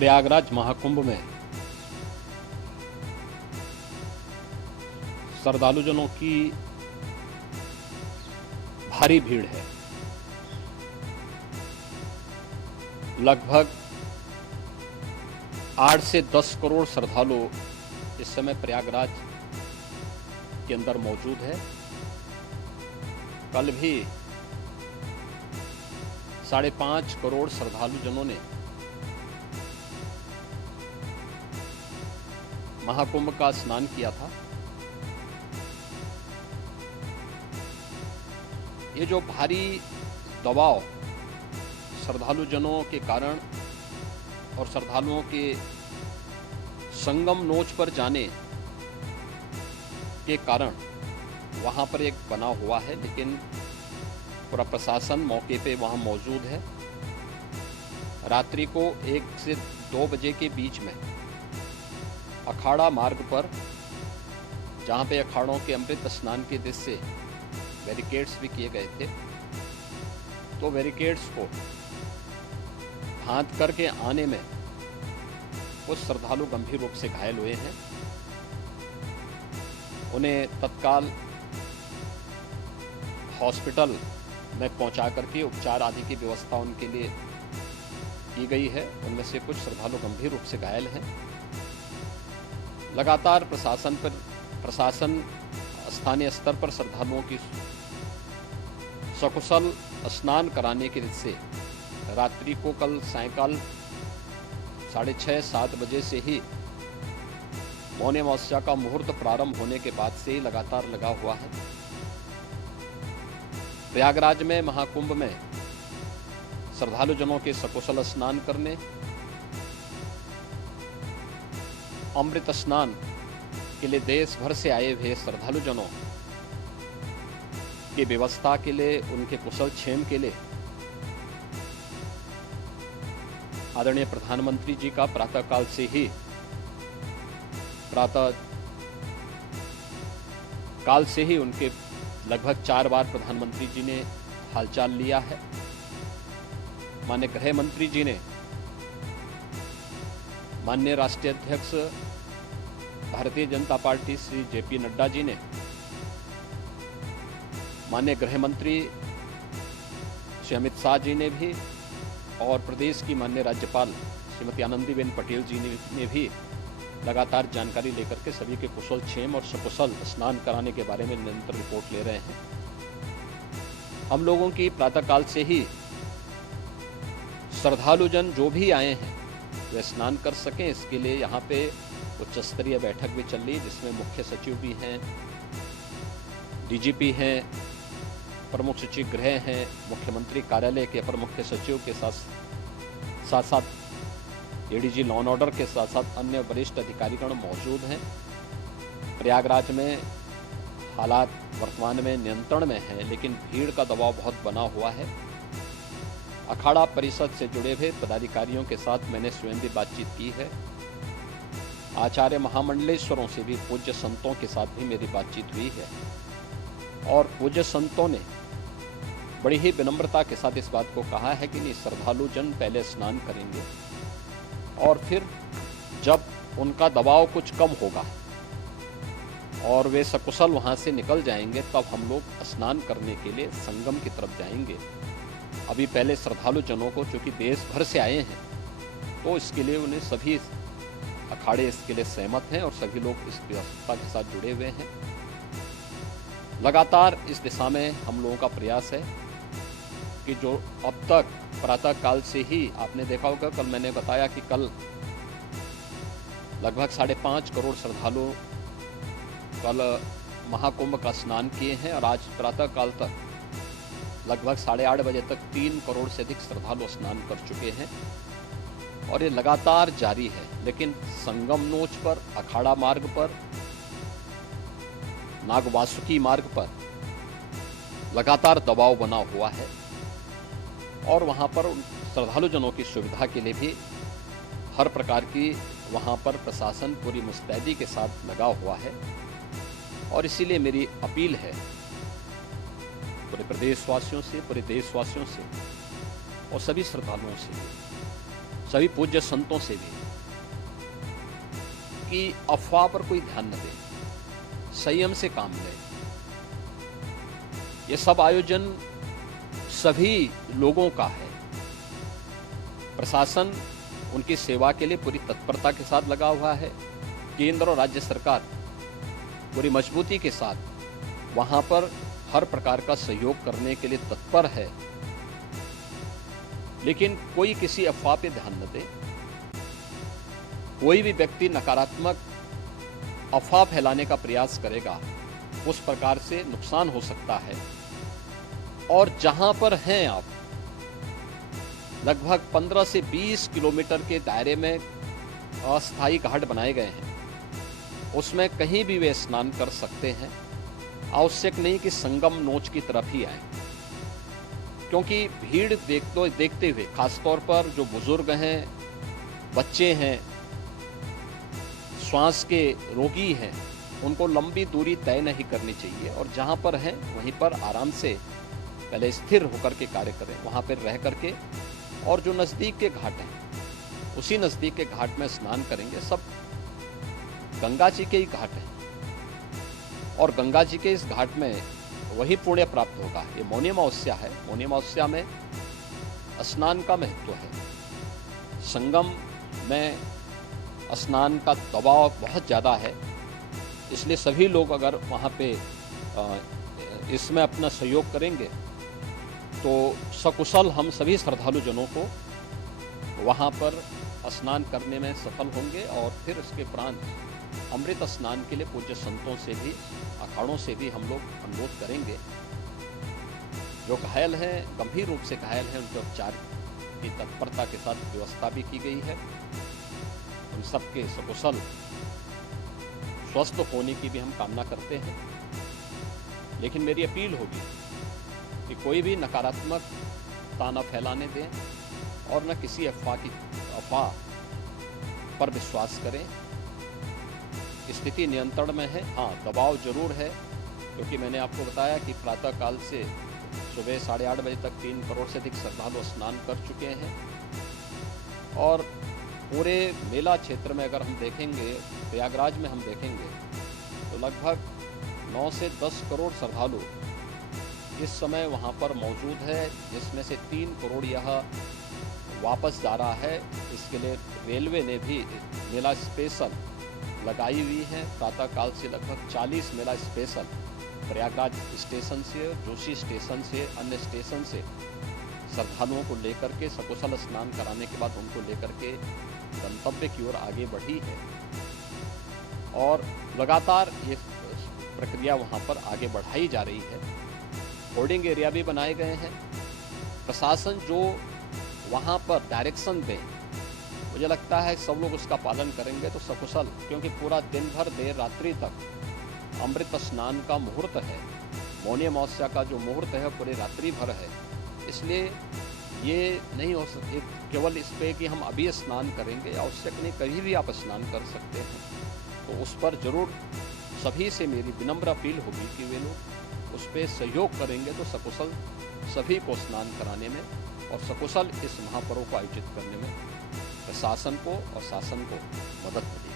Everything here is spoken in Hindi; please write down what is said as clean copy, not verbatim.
प्रयागराज महाकुंभ में श्रद्धालुजनों की भारी भीड़ है। लगभग 8 से 10 करोड़ श्रद्धालु इस समय प्रयागराज के अंदर मौजूद है। कल भी 5.5 करोड़ श्रद्धालुजनों ने महाकुंभ का स्नान किया था। ये जो भारी दबाव श्रद्धालुजनों के कारण और श्रद्धालुओं के संगम नोच पर जाने के कारण वहां पर एक बना हुआ है, लेकिन पूरा प्रशासन मौके पे वहां मौजूद है। रात्रि को 1 से 2 बजे के बीच में अखाड़ा मार्ग पर, जहां पे अखाड़ों के अमृत स्नान के दृश्य से बैरिकेड्स भी किए गए थे, तो बैरिकेड्स को फांद करके आने में कुछ श्रद्धालु गंभीर रूप से घायल हुए हैं। उन्हें तत्काल हॉस्पिटल में पहुंचा करके उपचार आदि की व्यवस्था उनके लिए की गई है। उनमें से कुछ श्रद्धालु गंभीर रूप से घायल हैं। लगातार प्रशासन स्थानीय स्तर पर श्रद्धालुओं की सकुशल स्नान कराने के से रात्रि को कल सायंकाल 6:30-7 बजे से ही मौनी अमावस्या का मुहूर्त प्रारंभ होने के बाद से ही लगातार लगा हुआ है। प्रयागराज में महाकुंभ में श्रद्धालुजनों के सकुशल स्नान करने, अमृत स्नान के लिए देश भर से आए हुए श्रद्धालुजनों की व्यवस्था के लिए, उनके कुशल क्षेम के लिए आदरणीय प्रधानमंत्री जी का प्रातःकाल से ही उनके लगभग 4 बार प्रधानमंत्री जी ने हालचाल लिया है। माननीय गृह मंत्री जी ने, माननीय राष्ट्रीय अध्यक्ष भारतीय जनता पार्टी श्री जेपी नड्डा जी ने, माननीय गृह मंत्री श्री अमित शाह जी ने भी, और प्रदेश की माननीय राज्यपाल श्रीमती आनंदीबेन पटेल जी ने भी लगातार जानकारी लेकर के सभी के कुशल क्षेम और सकुशल स्नान कराने के बारे में निरंतर रिपोर्ट ले रहे हैं। हम लोगों की प्रातःकाल से ही श्रद्धालुजन जो भी आए हैं वे स्नान कर सकें, इसके लिए यहाँ पे उच्च स्तरीय बैठक भी चल रही है, जिसमें मुख्य सचिव भी हैं, डीजीपी हैं, प्रमुख सचिव गृह हैं, मुख्यमंत्री कार्यालय के अपर मुख्य सचिव के साथ साथ एडीजी लॉ एंड ऑर्डर के साथ साथ अन्य वरिष्ठ अधिकारीगण मौजूद हैं। प्रयागराज में हालात वर्तमान में नियंत्रण में हैं, लेकिन भीड़ का दबाव बहुत बना हुआ है। अखाड़ा परिषद से जुड़े हुए पदाधिकारियों के साथ मैंने स्वयं भी बातचीत की है। आचार्य महामंडलेश्वरों से भी, पूज्य संतों के साथ भी मेरी बातचीत हुई है, और पूज्य संतों ने बड़ी ही विनम्रता के साथ इस बात को कहा है कि नहीं, श्रद्धालुजन पहले स्नान करेंगे और फिर जब उनका दबाव कुछ कम होगा और वे सकुशल वहां से निकल जाएंगे, तब हम लोग स्नान करने के लिए संगम की तरफ जाएंगे। अभी पहले श्रद्धालुजनों को, चूंकि देश भर से आए हैं, तो इसके लिए उन्हें सभी अखाड़े इसके लिए सहमत हैं और सभी लोग इस व्यवस्था के साथ जुड़े हुए हैं। लगातार इस दिशा में हम लोगों का प्रयास है कि जो अब तक प्रातःकाल से ही आपने देखा होगा, कल मैंने बताया कि कल लगभग 5.5 करोड़ श्रद्धालु कल महाकुंभ का स्नान किए हैं, और आज प्रातःकाल तक लगभग 8:30 बजे तक 3 करोड़ से अधिक श्रद्धालु स्नान कर चुके हैं, और ये लगातार जारी है। लेकिन संगम नोच पर, अखाड़ा मार्ग पर, नागवासुकी मार्ग पर लगातार दबाव बना हुआ है, और वहां पर श्रद्धालुजनों की सुविधा के लिए भी हर प्रकार की वहां पर प्रशासन पूरी मुस्तैदी के साथ लगा हुआ है। और इसीलिए मेरी अपील है पूरे प्रदेशवासियों से, पूरे देशवासियों से और सभी श्रद्धालुओं से, सभी पूज्य संतों से भी कि अफवाह पर कोई ध्यान न दें, संयम से काम लें। ये सब आयोजन सभी लोगों का है। प्रशासन उनकी सेवा के लिए पूरी तत्परता के साथ लगा हुआ है। केंद्र और राज्य सरकार पूरी मजबूती के साथ वहां पर हर प्रकार का सहयोग करने के लिए तत्पर है। लेकिन कोई किसी अफवाह पे ध्यान न दे। कोई भी व्यक्ति नकारात्मक अफवाह फैलाने का प्रयास करेगा, उस प्रकार से नुकसान हो सकता है। और जहां पर हैं आप, लगभग 15 से 20 किलोमीटर के दायरे में अस्थायी घाट बनाए गए हैं, उसमें कहीं भी वे स्नान कर सकते हैं। आवश्यक नहीं कि संगम नोच की तरफ ही आए, क्योंकि भीड़ देखते हुए खासतौर पर जो बुजुर्ग हैं, बच्चे हैं, श्वास के रोगी हैं, उनको लंबी दूरी तय नहीं करनी चाहिए। और जहां पर हैं वहीं पर आराम से पहले स्थिर होकर के कार्य करें, वहां पर रह करके। और जो नज़दीक के घाट हैं, उसी नज़दीक के घाट में स्नान करेंगे। सब गंगा जी के ही घाट हैं और गंगा जी के इस घाट में वही पुण्य प्राप्त होगा। ये मौनी अमावस्या है। मौनी अमावस्या में स्नान का महत्व है। संगम में स्नान का दबाव बहुत ज़्यादा है, इसलिए सभी लोग अगर वहाँ पे इसमें अपना सहयोग करेंगे तो सकुशल हम सभी श्रद्धालु जनों को वहाँ पर स्नान करने में सफल होंगे। और फिर इसके उपरांत अमृत स्नान के लिए पूज्य संतों से भी, अखाड़ों से भी हम लोग अनुरोध करेंगे। जो घायल हैं, गंभीर रूप से घायल हैं, उनके उपचार की तत्परता के साथ व्यवस्था भी की गई है। उन सबके सकुशल स्वस्थ होने की भी हम कामना करते हैं। लेकिन मेरी अपील होगी कि कोई भी नकारात्मक ताना फैलाने दें और न किसी अफवाह पर विश्वास करें। स्थिति नियंत्रण में है। हाँ, दबाव जरूर है, क्योंकि मैंने आपको बताया कि प्रातःकाल से सुबह 8:30 बजे तक 3 करोड़ से अधिक श्रद्धालु स्नान कर चुके हैं। और पूरे मेला क्षेत्र में अगर हम देखेंगे, प्रयागराज में हम देखेंगे तो लगभग 9 से 10 करोड़ श्रद्धालु इस समय वहाँ पर मौजूद है, जिसमें से 3 करोड़ यह वापस जा रहा है। इसके लिए रेलवे ने भी मेला स्पेशल लगाई हुई है। प्रातःकाल से लगभग 40 मेला स्पेशल प्रयागराज स्टेशन से, जोशी स्टेशन से, अन्य स्टेशन से श्रद्धालुओं को लेकर के सकुशल स्नान कराने के बाद उनको लेकर के गंतव्य की ओर आगे बढ़ी है। और लगातार ये प्रक्रिया वहाँ पर आगे बढ़ाई जा रही है। होर्डिंग एरिया भी बनाए गए हैं। प्रशासन जो वहाँ पर डायरेक्शन दें, मुझे लगता है सब लोग उसका पालन करेंगे तो सकुशल, क्योंकि पूरा दिन भर देर रात्रि तक अमृत स्नान का मुहूर्त है। मौनी अमावस्या का जो मुहूर्त है पूरे रात्रि भर है। इसलिए ये नहीं हो सकता केवल इस पे कि हम अभी स्नान करेंगे, आवश्यक नहीं, कभी भी आप स्नान कर सकते हैं। तो उस पर जरूर सभी से मेरी विनम्र अपील होगी कि वे लोग उस पर सहयोग करेंगे तो सकुशल सभी को स्नान कराने में और सकुशल इस महापर्व को आयोजित करने में प्रशासन को और शासन को मदद मिलेगी।